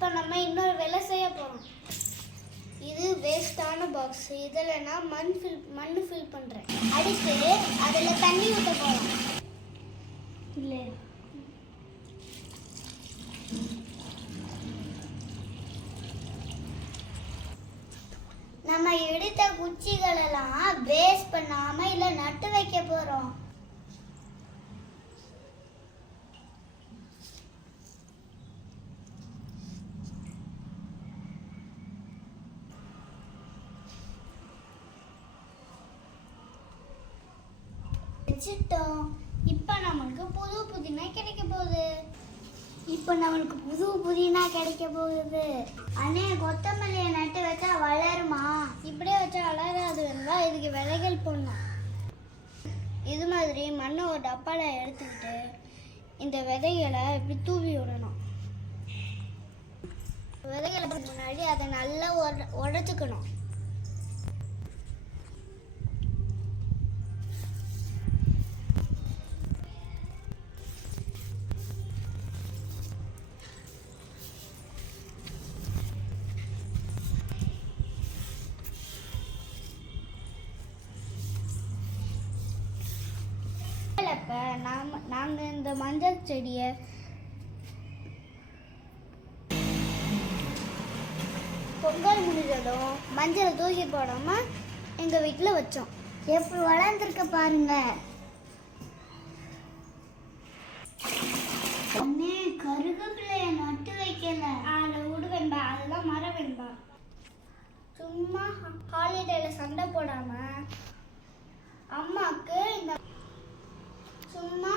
இப்போ நம்ம இன்னொரு வேலை செய்ய போகிறோம். இது வேஸ்டான பாக்ஸ். இதில் நான் மண் ஃபில் பண்ணுறேன். அடுத்து அதில் தண்ணி ஊற்ற போகிறோம். இல்லை, நம்ம எடுத்த குச்சிகளெல்லாம் வேஸ்ட் பண்ணாமல் இல்லை நட்டு வைக்க போகிறோம். வச்சுட்டோம். இப்போ நம்மளுக்கு புது புதினா கிடைக்க போகுது. அண்ணே, கொத்தமல்லியை நட்டு வச்சா வளருமா? இப்படியே வச்சா வளராது. வேண்டாம், இதுக்கு விதைகள் போடணும். இது மாதிரி மண்ணை ஒரு டப்பால எடுத்துக்கிட்டு இந்த விதைகளை இப்படி தூவி விடணும். விதைகளை முன்னாடி அதை நல்லா உடைச்சுக்கணும். நாங்கள் இந்த மஞ்சள் செடியை பொங்கல் முடிஞ்சதும் மஞ்சளை தூக்கி போடாமல் எங்கள் வீட்டில் வச்சோம். எப்படி வளர்ந்துருக்க பாருங்க. அண்ணே, கருகப்பிள்ளைய நட்டு வைக்கல. அதை விடுவேன்பா, அதெல்லாம் மர வேண்பா. சும்மா ஹாலிடேல சண்டை போடாமல் அம்மாவுக்கு இந்த சும்மா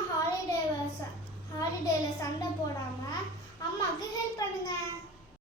ஹாலிடேல சண்டை போடாம